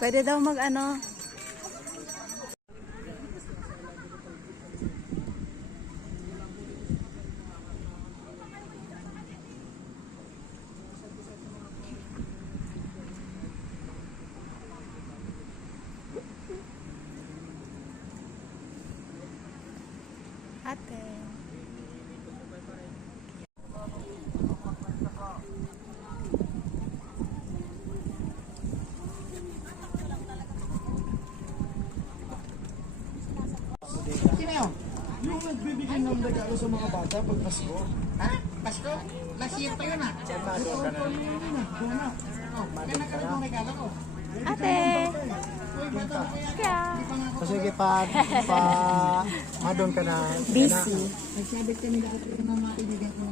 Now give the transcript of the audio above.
Pwede daw mag-ano. Ate. Sino yun? Yung nagbibigay ng regalo sa mga bata pag Pasko. Ha? Pasko? Last year pa yun ah. Ito ka na. Kailan ka rin yung regalo ko? Ate. Uy, bata mo kaya. Kaya. O sige, pa madon ka na. Busy. Nagsabi kami na ako na mga kaibigan ko